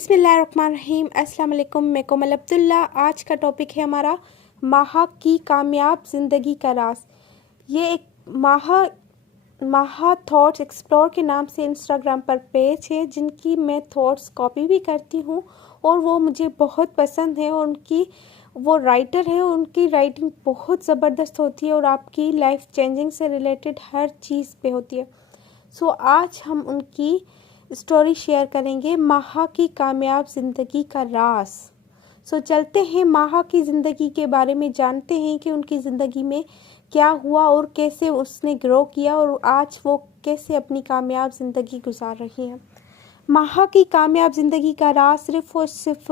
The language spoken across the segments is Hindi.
बिस्मिल्लाहिर्रहमानिर्रहीम। अस्सलाम वालेकुम। मैं कोमल अब्दुल्ला। आज का टॉपिक है हमारा माहा की कामयाब ज़िंदगी का राज। ये एक माहा थॉट्स एक्सप्लोर के नाम से इंस्टाग्राम पर पेज है, जिनकी मैं थॉट्स कॉपी भी करती हूँ और वो मुझे बहुत पसंद है। और वो राइटर है, उनकी राइटिंग बहुत ज़बरदस्त होती है और आपकी लाइफ चेंजिंग से रिलेटेड हर चीज़ पे होती है। सो आज हम उनकी स्टोरी शेयर करेंगे, माहा की कामयाब ज़िंदगी का राज। सो चलते हैं माहा की ज़िंदगी के बारे में, जानते हैं कि उनकी ज़िंदगी में क्या हुआ और कैसे उसने ग्रो किया और आज वो कैसे अपनी कामयाब ज़िंदगी गुजार रही हैं। माहा की कामयाब ज़िंदगी का राज सिर्फ़ और सिर्फ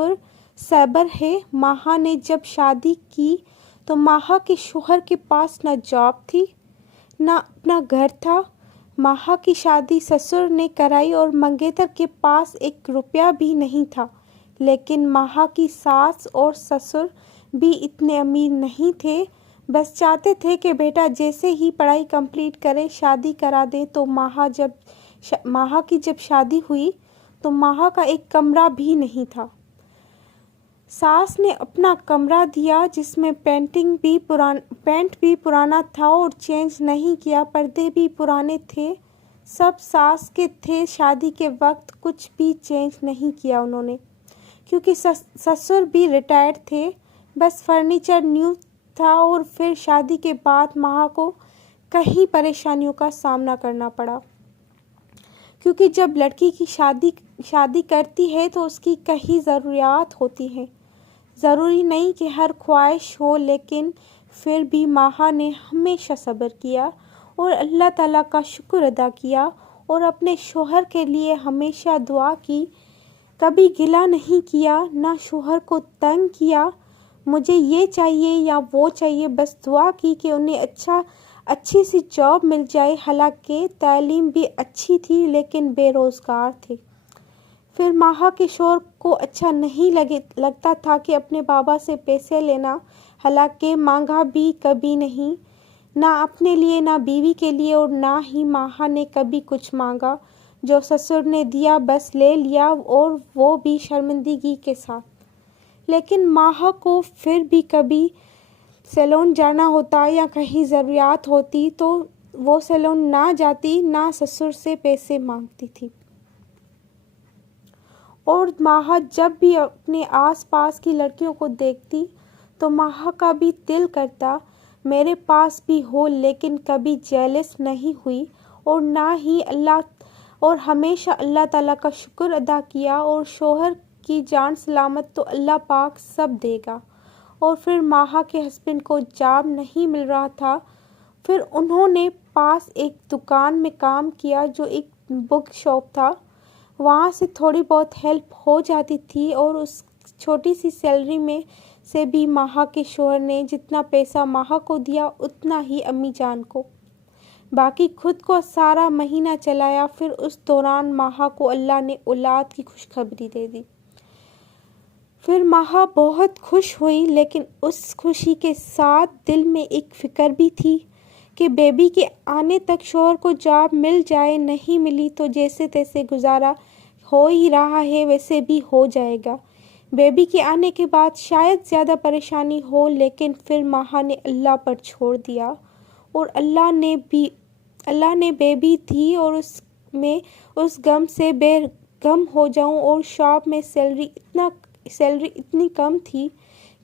सब्र है। माहा ने जब शादी की तो माहा के शौहर के पास ना जॉब थी, ना अपना घर था। माहा की शादी ससुर ने कराई और मंगेतर के पास एक रुपया भी नहीं था। लेकिन माहा की सास और ससुर भी इतने अमीर नहीं थे, बस चाहते थे कि बेटा जैसे ही पढ़ाई कंप्लीट करे शादी करा दे। तो माहा की जब शादी हुई तो माहा का एक कमरा भी नहीं था। सास ने अपना कमरा दिया जिसमें पेंट भी पुराना था और चेंज नहीं किया, पर्दे भी पुराने थे। सब सास के थे। शादी के वक्त कुछ भी चेंज नहीं किया उन्होंने, क्योंकि ससुर भी रिटायर्ड थे। बस फर्नीचर न्यू था। और फिर शादी के बाद माहा को कई परेशानियों का सामना करना पड़ा, क्योंकि जब लड़की की शादी करती है तो उसकी कई ज़रूरियात होती हैं। ज़रूरी नहीं कि हर ख्वाहिश हो, लेकिन फिर भी माहा ने हमेशा सब्र किया और अल्लाह ताला का शुक्र अदा किया और अपने शौहर के लिए हमेशा दुआ की। कभी गिला नहीं किया, ना शौहर को तंग किया मुझे ये चाहिए या वो चाहिए। बस दुआ की कि उन्हें अच्छी सी जॉब मिल जाए। हालांकि तालीम भी अच्छी थी, लेकिन बेरोज़गार थे। फिर माहा के शौहर को अच्छा नहीं लगता था कि अपने बाबा से पैसे लेना, हालांकि मांगा भी कभी नहीं, ना अपने लिए ना बीवी के लिए, और ना ही माहा ने कभी कुछ मांगा। जो ससुर ने दिया बस ले लिया, और वो भी शर्मिंदगी के साथ। लेकिन माहा को फिर भी कभी सैलून जाना होता या कहीं ज़रूरियात होती तो वो सैलून ना जाती, ना ससुर से पैसे मांगती थी। और माहा जब भी अपने आसपास की लड़कियों को देखती तो माहा का भी दिल करता मेरे पास भी हो, लेकिन कभी जेलस नहीं हुई और हमेशा अल्लाह ताला का शुक्र अदा किया और शौहर की जान सलामत तो अल्लाह पाक सब देगा। और फिर माहा के हस्बैंड को जॉब नहीं मिल रहा था। फिर उन्होंने पास एक दुकान में काम किया जो एक बुक शॉप था। वहाँ से थोड़ी बहुत हेल्प हो जाती थी और उस छोटी सी सैलरी में से भी माहा के शौहर ने जितना पैसा माहा को दिया उतना ही अम्मी जान को, बाकी खुद को सारा महीना चलाया। फिर उस दौरान माहा को अल्लाह ने औलाद की खुशखबरी दे दी। फिर माहा बहुत खुश हुई, लेकिन उस खुशी के साथ दिल में एक फ़िक्र भी थी कि बेबी के आने तक शौहर को जॉब मिल जाए। नहीं मिली तो जैसे तैसे गुजारा हो ही रहा है, वैसे भी हो जाएगा। बेबी के आने के बाद शायद ज़्यादा परेशानी हो, लेकिन फिर माहा ने अल्लाह पर छोड़ दिया और अल्लाह ने बेबी दी और उस गम से बेगम हो जाऊं। और शॉप में सैलरी इतनी कम थी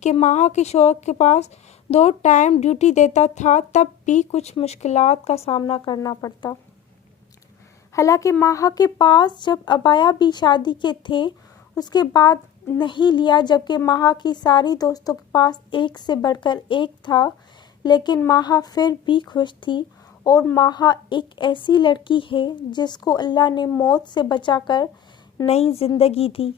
कि माहा के शौहर के पास 2 टाइम ड्यूटी देता था, तब भी कुछ मुश्किलात का सामना करना पड़ता। हालांकि माहा के पास जब अबाया भी शादी के थे, उसके बाद नहीं लिया, जबकि माहा की सारी दोस्तों के पास एक से बढ़कर एक था। लेकिन माहा फिर भी खुश थी। और माहा एक ऐसी लड़की है जिसको अल्लाह ने मौत से बचाकर नई ज़िंदगी दी।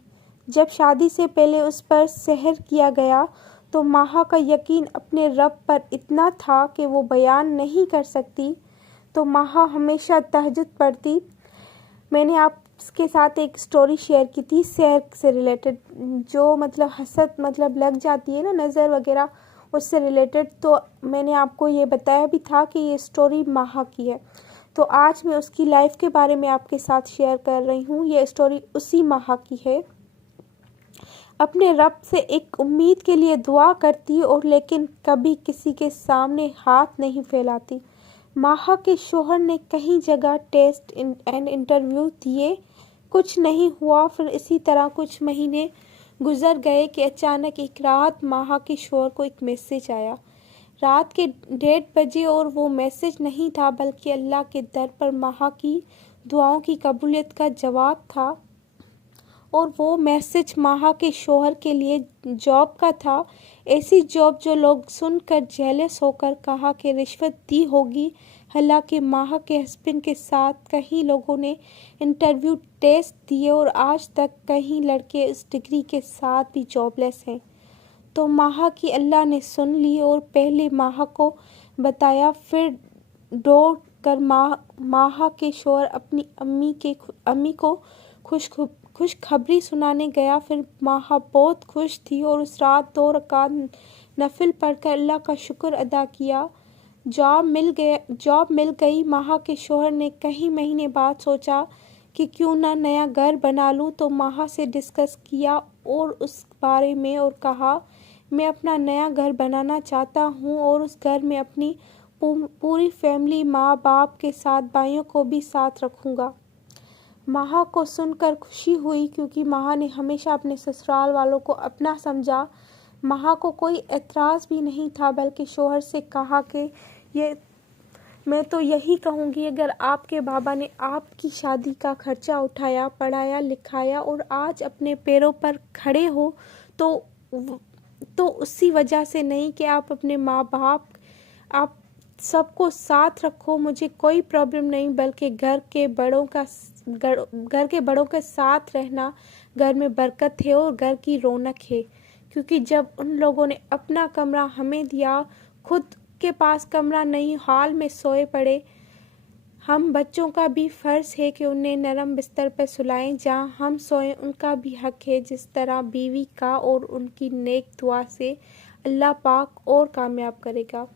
जब शादी से पहले उस पर सहर किया गया तो माहा का यकीन अपने रब पर इतना था कि वो बयान नहीं कर सकती। तो माहा हमेशा तहज्जुद पढ़ती। मैंने आपके साथ एक स्टोरी शेयर की थी सहर से रिलेटेड, जो हसद लग जाती है ना, नज़र वगैरह, उससे रिलेटेड। तो मैंने आपको ये बताया भी था कि ये स्टोरी माहा की है। तो आज मैं उसकी लाइफ के बारे में आपके साथ शेयर कर रही हूँ। ये स्टोरी उसी माहा की है। अपने रब से एक उम्मीद के लिए दुआ करती और लेकिन कभी किसी के सामने हाथ नहीं फैलाती। माहा के शौहर ने कई जगह टेस्ट एंड इंटरव्यू दिए, कुछ नहीं हुआ। फिर इसी तरह कुछ महीने गुजर गए कि अचानक एक रात माहा के शौहर को एक मैसेज आया। रात के 1:30 बजे और वो मैसेज नहीं था बल्कि अल्लाह के दर पर माहा की दुआओं की कबूलियत का जवाब था। और वो मैसेज माहा के शौहर के लिए जॉब का था, ऐसी जॉब जो लोग सुनकर जेलस होकर कहा कि रिश्वत दी होगी। हालांकि माहा के हस्बैंड के साथ कई लोगों ने इंटरव्यू टेस्ट दिए और आज तक कई लड़के इस डिग्री के साथ भी जॉबलेस हैं। तो माहा की अल्लाह ने सुन ली और पहले माहा को बताया, फिर दौड़ कर माहा के शौहर अपनी अम्मी को खुशखबरी सुनाने गया। फिर माहा बहुत खुश थी और उस रात 2 रकात नफिल पढ़कर अल्लाह का शुक्र अदा किया। जॉब मिल गई। माहा के शौहर ने कई महीने बाद सोचा कि क्यों ना नया घर बना लूं, तो माहा से डिस्कस किया और उस बारे में और कहा, मैं अपना नया घर बनाना चाहता हूं और उस घर में अपनी पूरी फैमिली, माँ बाप के साथ भाइयों को भी साथ रखूंगा। माहा को सुनकर खुशी हुई क्योंकि माहा ने हमेशा अपने ससुराल वालों को अपना समझा। माहा को कोई एतराज़ भी नहीं था बल्कि शौहर से कहा कि मैं तो यही कहूँगी, अगर आपके बाबा ने आपकी शादी का खर्चा उठाया, पढ़ाया लिखाया और आज अपने पैरों पर खड़े हो तो उसी वजह से नहीं कि आप अपने माँ बाप आप सबको साथ रखो, मुझे कोई प्रॉब्लम नहीं, बल्कि घर के बड़ों के साथ रहना घर में बरकत है और घर की रौनक है। क्योंकि जब उन लोगों ने अपना कमरा हमें दिया, खुद के पास कमरा नहीं, हाल में सोए पड़े, हम बच्चों का भी फ़र्ज़ है कि उन्हें नरम बिस्तर पर सुलाएं, जहां हम सोएं उनका भी हक है, जिस तरह बीवी का। और उनकी नेक दुआ से अल्लाह पाक और कामयाब करेगा।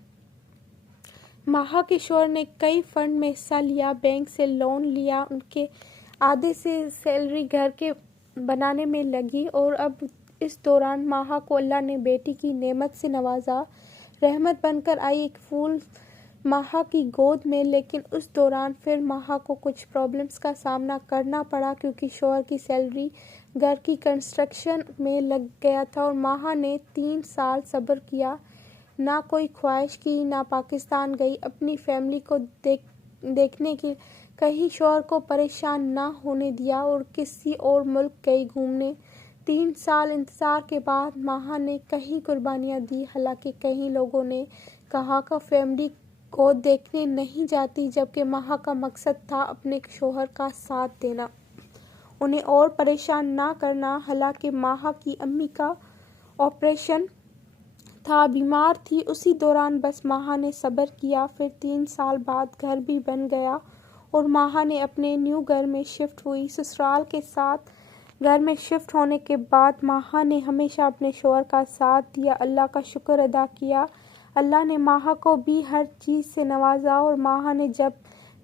माहा के शौहर ने कई फंड में हिस्सा लिया, बैंक से लोन लिया, उनके आधे से सैलरी घर के बनाने में लगी। और अब इस दौरान माहा को अल्लाह ने बेटी की नेमत से नवाजा। रहमत बनकर आई एक फूल माहा की गोद में। लेकिन उस दौरान फिर माहा को कुछ प्रॉब्लम्स का सामना करना पड़ा क्योंकि शौहर की सैलरी घर की कंस्ट्रक्शन में लग गया था और माहा ने 3 साल सब्र किया, ना कोई ख्वाहिश की, ना पाकिस्तान गई अपनी फैमिली को देखने की, कहीं शौहर को परेशान ना होने दिया और किसी और मुल्क गई घूमने। 3 साल इंतज़ार के बाद माहा ने कई कुर्बानियाँ दी। हालांकि कई लोगों ने कहा कि फैमिली को देखने नहीं जाती, जबकि माहा का मकसद था अपने शौहर का साथ देना, उन्हें और परेशान ना करना। हालांकि माहा की अम्मी का ऑपरेशन था, बीमार थी, उसी दौरान बस माहा ने सब्र किया। फिर 3 साल बाद घर भी बन गया और माहा ने अपने न्यू घर में शिफ्ट हुई। ससुराल के साथ घर में शिफ्ट होने के बाद माहा ने हमेशा अपने शौहर का साथ दिया, अल्लाह का शुक्र अदा किया। अल्लाह ने माहा को भी हर चीज़ से नवाजा। और माहा ने जब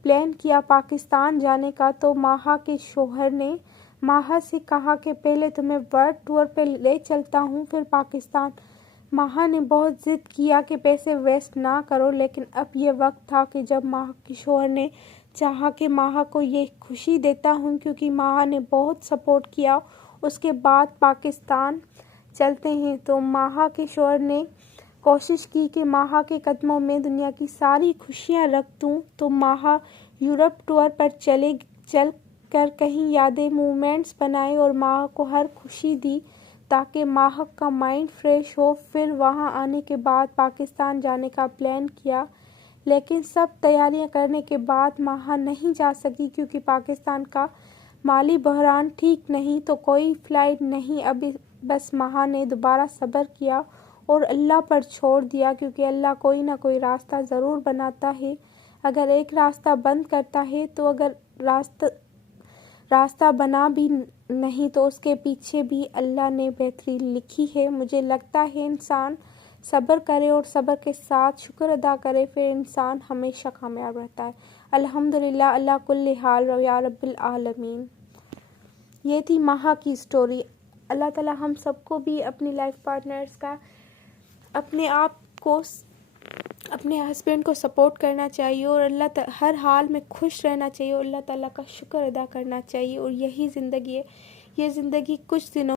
प्लान किया पाकिस्तान जाने का, तो माहा के शौहर ने माहा से कहा कि पहले तुम्हें वर्ल्ड टूर पे ले चलता हूँ, फिर पाकिस्तान। माहा ने बहुत ज़िद किया कि पैसे वेस्ट ना करो, लेकिन अब ये वक्त था कि जब माहा के शौहर ने चाहा कि माहा को ये खुशी देता हूँ, क्योंकि माहा ने बहुत सपोर्ट किया। उसके बाद पाकिस्तान चलते हैं। तो माहा के शौहर ने कोशिश की कि माहा के कदमों में दुनिया की सारी खुशियाँ रख दूँ। तो माहा यूरोप टूर पर चल कर कहीं यादें मोमेंट्स बनाए और माहा को हर खुशी दी ताकि माहा का माइंड फ्रेश हो। फिर वहाँ आने के बाद पाकिस्तान जाने का प्लान किया, लेकिन सब तैयारियां करने के बाद माहा नहीं जा सकी क्योंकि पाकिस्तान का माली बहरान ठीक नहीं, तो कोई फ़्लाइट नहीं। अभी बस माहा ने दोबारा सब्र किया और अल्लाह पर छोड़ दिया, क्योंकि अल्लाह कोई ना कोई रास्ता ज़रूर बनाता है। अगर एक रास्ता बंद करता है तो अगर रास्ता बना भी नहीं तो उसके पीछे भी अल्लाह ने बेहतरी लिखी है। मुझे लगता है इंसान सब्र करे और सब्र के साथ शुक्र अदा करे, फिर इंसान हमेशा कामयाब रहता है। अल्हम्दुलिल्लाह, अल्लाह कुल्ली हाल या रब्बिल आलमीन। ये थी माहा की स्टोरी। अल्लाह ताला हम सबको भी अपनी लाइफ पार्टनर्स का अपने आप को अपने हस्बैंड को सपोर्ट करना चाहिए और हर हाल में खुश रहना चाहिए और अल्लाह ताला का शुक्र अदा करना चाहिए। और यही ज़िंदगी है, ये ज़िंदगी कुछ दिनों